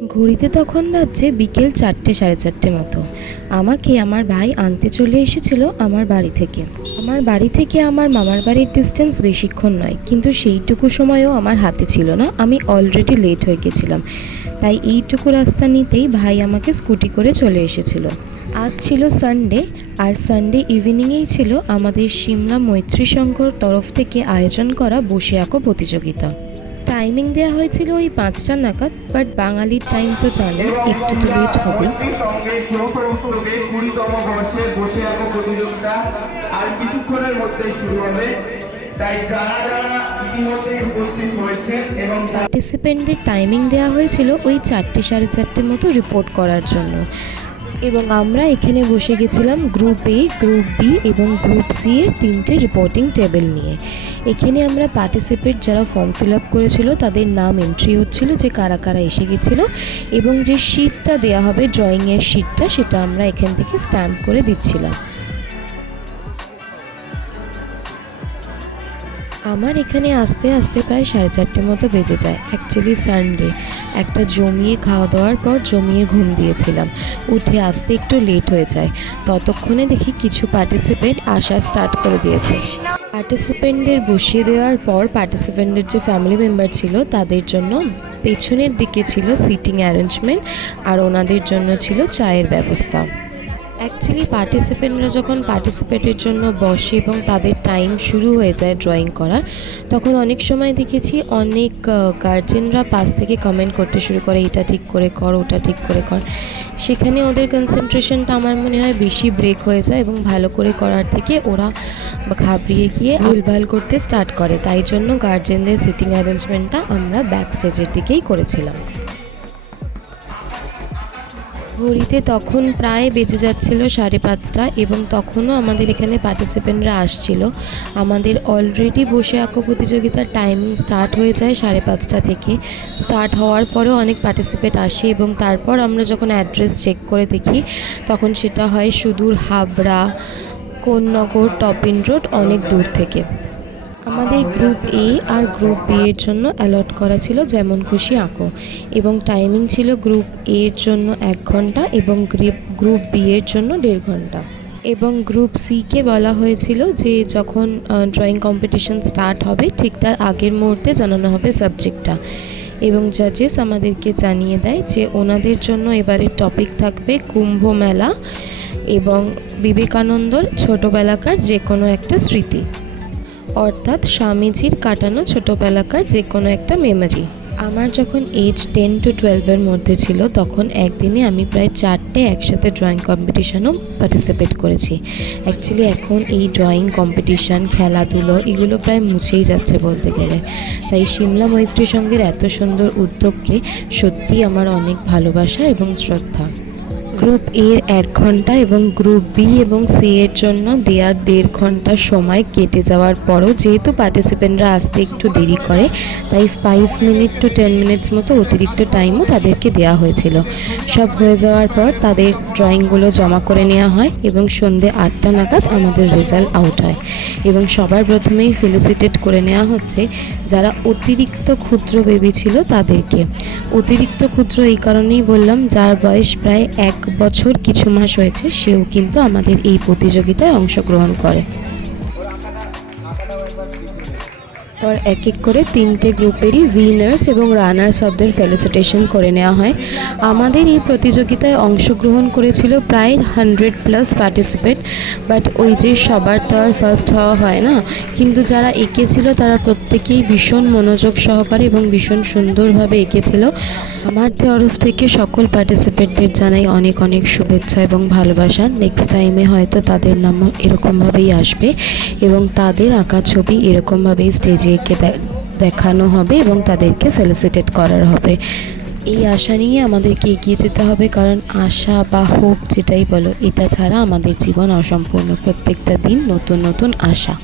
ঘড়িতে তখন বাজছে বিকেল 4টে সাড়ে 4টে মতো। আমাকে আমার ভাই আনতে চলে এসেছিল আমার বাড়ি থেকে। আমার মামার বাড়ির ডিস্টেন্স বেশিক্ষণ নয়, কিন্তু সেইটুকু সময়ও আমার হাতে ছিল না। আমি অলরেডি লেট হয়ে গেছিলাম, তাই এইটুকু রাস্তা নিতেই ভাই আমাকে স্কুটি করে চলে এসেছিল। আজ ছিল সানডে, আর সানডে ইভিনিংয়েই ছিল আমাদের সিমলা মৈত্রী সংঘর তরফ থেকে আয়োজন করা বসে আঁকো প্রতিযোগিতা। টাইমিং দেওয়া হয়েছিল ওই 5টা নাগাদ, বাট বাঙালির টাইম তো জানো, একটু তো লেট হবে। পার্টিসিপেন্টদের টাইমিং দেওয়া হয়েছিল ওই 4টে সাড়ে 4টে মতো রিপোর্ট করার জন্য, এবং আমরা এখানে বসে গেছিলাম গ্রুপ এ, গ্রুপ বি এবং গ্রুপ সি এর 3টে রিপোর্টিং টেবিল নিয়ে। এখানে আমরা পার্টিসিপেট যারা ফর্ম ফিল আপ করেছিল তাদের নাম এন্ট্রি হচ্ছিল, যে কারা কারা এসে গেছিলো, এবং যে শিটটা দেওয়া হবে ড্রয়িংয়ের শিটটা, সেটা আমরা এখান থেকে স্ট্যাম্প করে দিচ্ছিলাম। আমার এখানে আসতে আসতে প্রায় 4:30 মতো বেজে যায়। অ্যাকচুয়ালি সানডে একটা জমিয়ে খাওয়া দাওয়ার পর জমিয়ে ঘুম দিয়েছিলাম, উঠে আসতে একটু লেট হয়ে যায়। ততক্ষণে দেখি কিছু পার্টিসিপেন্ট আসা স্টার্ট করে দিয়েছে। পার্টিসিপেন্টদের বসিয়ে দেওয়ার পর পার্টিসিপেন্টদের যে ফ্যামিলি মেম্বার ছিল তাদের জন্য পেছনের দিকে ছিল সিটিং অ্যারেঞ্জমেন্ট, আর ওনাদের জন্য ছিল চায়ের ব্যবস্থা। অ্যাকচুয়ালি পার্টিসিপেন্টরা যখন পার্টিসিপেটের জন্য বসে এবং তাদের টাইম শুরু হয়ে যায় ড্রয়িং করার, তখন অনেক সময় দেখেছি অনেক গার্জেনরা পাশ থেকে কমেন্ট করতে শুরু করে, এটা ঠিক করে কর, ওটা ঠিক করে কর। সেখানে ওদের কনসেন্ট্রেশনটা আমার মনে হয় বেশি ব্রেক হয়ে যায়, এবং ভালো করে করার থেকে ওরা ঘাবড়িয়ে গিয়ে ভুলভাল করতে স্টার্ট করে। তাই জন্য গার্জেনদের সিটিং অ্যারেঞ্জমেন্টটা আমরা ব্যাক স্টেজের দিকেই করেছিলাম। ঘড়িতে তখন প্রায় বেজে যাচ্ছিল 5:30, এবং তখনও আমাদের এখানে পার্টিসিপেন্টরা আসছিল। আমাদের অলরেডি বসে আঁকো প্রতিযোগিতার টাইমিং স্টার্ট হয়ে যায় 5:30 থেকে। স্টার্ট হওয়ার পরেও অনেক পার্টিসিপেন্ট আসে, এবং তারপর আমরা যখন অ্যাড্রেস চেক করে দেখি তখন সেটা হয় সুদূর হাবড়া, কোন্নগর, টপিন রোড, অনেক দূর থেকে। আমাদের গ্রুপ এ আর গ্রুপ বি এর জন্য অ্যালট করা ছিল যেমন খুশি আঁকো, এবং টাইমিং ছিল গ্রুপ এ এর জন্য 1 ঘন্টা এবং গ্রুপ বি এর জন্য 1.5 ঘন্টা। এবং গ্রুপ সিকে বলা হয়েছিল যে যখন ড্রয়িং কম্পিটিশন স্টার্ট হবে ঠিক তার আগের মুহূর্তে জানানো হবে সাবজেক্টটা। এবং জাজেস আমাদেরকে জানিয়ে দেয় যে ওনাদের জন্য এবারের টপিক থাকবে কুম্ভ মেলা এবং বিবেকানন্দর ছোটোবেলাকার যে কোনো একটা স্মৃতি, অর্থাৎ স্বামীজির কাটানো ছোটোবেলাকার যে কোনো একটা মেমোরি। আমার যখন এজ 10 to 12-এর মধ্যে ছিল, তখন একদিনে আমি প্রায় 4টে একসাথে ড্রয়িং কম্পিটিশানও পার্টিসিপেট করেছি। অ্যাকচুয়ালি এখন এই ড্রয়িং কম্পিটিশান, খেলাধুলো এগুলো প্রায় মুছেই যাচ্ছে বলতে গেলে। তাই সিমলা মৈত্রী সংঘের এত সুন্দর উদ্যোগকে সত্যিই আমার অনেক ভালোবাসা এবং শ্রদ্ধা। গ্রুপ এর 1 ঘন্টা এবং গ্রুপ বি এবং সি এর জন্য দেয়া 1.5 ঘন্টা সময় কেটে যাওয়ার পরও যেহেতু পার্টিসিপেন্টরা আসতে একটু দেরি করে, তাই 5 মিনিট to 10 মিনিটস মতো অতিরিক্ত টাইমও তাদেরকে দেওয়া হয়েছিল। সব হয়ে যাওয়ার পর তাদের ড্রয়িংগুলো জমা করে নেওয়া হয়, এবং সন্ধ্যে 8টা নাগাদ আমাদের রেজাল্ট আউট হয়। এবং সবার প্রথমেই ফেলিসিটেট করে নেওয়া হচ্ছে যারা অতিরিক্ত ক্ষুদ্র বেবি ছিল তাদেরকে। অতিরিক্ত ক্ষুদ্র এই কারণেই বললাম, যার বয়স প্রায় 1 বছর কিছু মাস হয়েছে সেও কিন্তু আমাদের এই প্রতিযোগিতায় অংশগ্রহণ করে। পর এক এক করে 3টে গ্রুপেরই উইনার্স এবং রানার্স অফদের ফেলিসিটেশন করে নেওয়া হয়। আমাদের এই প্রতিযোগিতায় অংশগ্রহণ করেছিল প্রায় 100+ পার্টিসিপেন্ট, বাট ওই যে সবার তো আর ফার্স্ট হওয়া হয় না, কিন্তু যারা এঁকেছিল তারা প্রত্যেকেই ভীষণ মনোযোগ সহকারে এবং ভীষণ সুন্দরভাবে এঁকেছিল। আমার তরফ থেকে সকল পার্টিসিপেন্টদের জানাই অনেক অনেক শুভেচ্ছা এবং ভালোবাসা। নেক্সট টাইমে হয়তো তাদের নামও এরকমভাবেই আসবে, এবং তাদের আঁকা ছবি এরকমভাবেই স্টেজে এঁকে দেখানো হবে এবং তাদেরকে ফেলিসিটেট করার হবে। এই আশা নিয়ে আমাদেরকে এগিয়ে যেতে হবে, কারণ আশা বা হোপ যেটাই বলো, এটা ছাড়া আমাদের জীবন অসম্পূর্ণ। প্রত্যেকটা দিন নতুন নতুন আশা।